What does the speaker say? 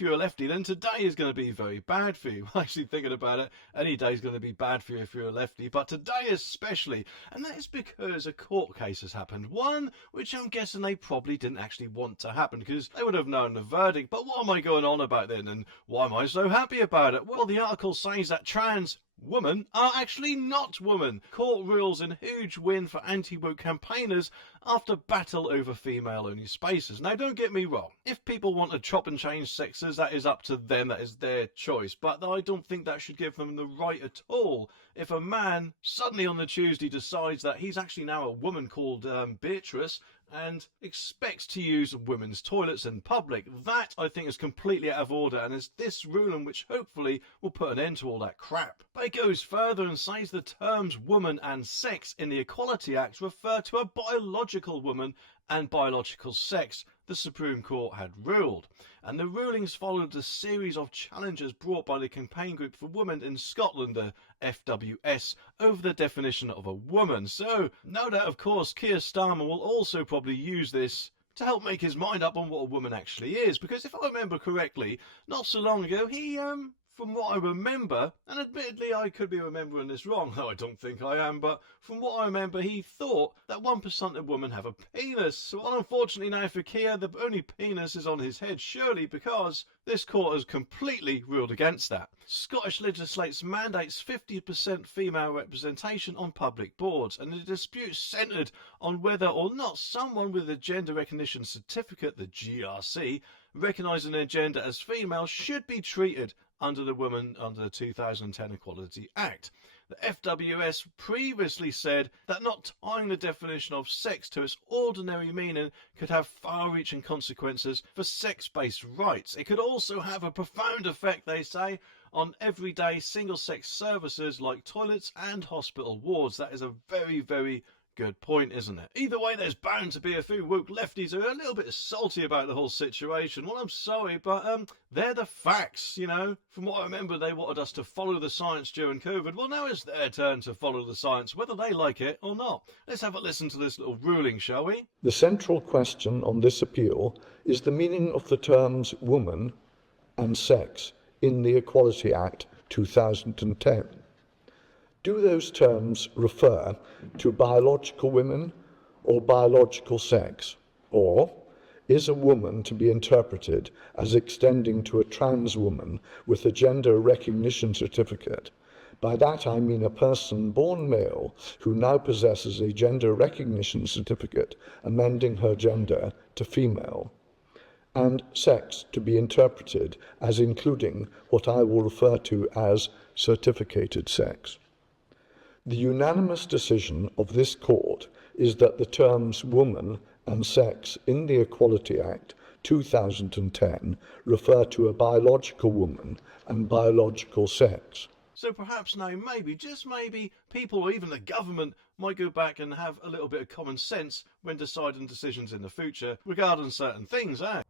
if you're a lefty, then today is going to be very bad for you. Actually, thinking about it, any day is going to be bad for you if you're a lefty, but today especially. And that is because a court case has happened. One which I'm guessing they probably didn't actually want to happen, because they would have known the verdict. But what am I going on about then, and why am I so happy about it? Well, the article says that trans women are actually not women. Court rules in huge win for anti-woke campaigners after battle over female-only spaces. Now, don't get me wrong. If people want to chop and change sexes, that is up to them. That is their choice. But I don't think that should give them the right at all. If a man suddenly on the Tuesday decides that he's actually now a woman called Beatrice and expects to use women's toilets in public, that I think is completely out of order, and is this ruling which hopefully will put an end to all that crap. But it goes further and says the terms woman and sex in the Equality Act refer to a biological woman and biological sex, the Supreme Court had ruled. And the rulings followed a series of challenges brought by the Campaign Group for Women in Scotland, the FWS, over the definition of a woman. So, no doubt, of course, Keir Starmer will also probably use this to help make his mind up on what a woman actually is. Because if I remember correctly, not so long ago, he, from what I remember, and admittedly I could be remembering this wrong, though I don't think I am, but from what I remember, he thought that 1% of women have a penis. So unfortunately now for Keir, the only penis is on his head, surely, because this court has completely ruled against that. Scottish legislature mandates 50% female representation on public boards, and the dispute centred on whether or not someone with a gender recognition certificate, the GRC, recognising their gender as female, should be treated under the 2010 Equality Act. The FWS previously said that not tying the definition of sex to its ordinary meaning could have far-reaching consequences for sex-based rights. It could also have a profound effect, they say, on everyday single-sex services like toilets and hospital wards. That is a very, very good point, isn't it? Either way, there's bound to be a few woke lefties who are a little bit salty about the whole situation. Well, I'm sorry, but they're the facts, you know. From what I remember, they wanted us to follow the science during COVID. Well, now it's their turn to follow the science, whether they like it or not. Let's have a listen to this little ruling, shall we? The central question on this appeal is the meaning of the terms woman and sex in the Equality Act 2010. Do those terms refer to biological women or biological sex? Or is a woman to be interpreted as extending to a trans woman with a gender recognition certificate? By that I mean a person born male who now possesses a gender recognition certificate amending her gender to female. And sex to be interpreted as including what I will refer to as certificated sex. The unanimous decision of this court is that the terms woman and sex in the Equality Act 2010 refer to a biological woman and biological sex. So perhaps now, maybe, just maybe, people or even the government might go back and have a little bit of common sense when deciding decisions in the future regarding certain things, eh?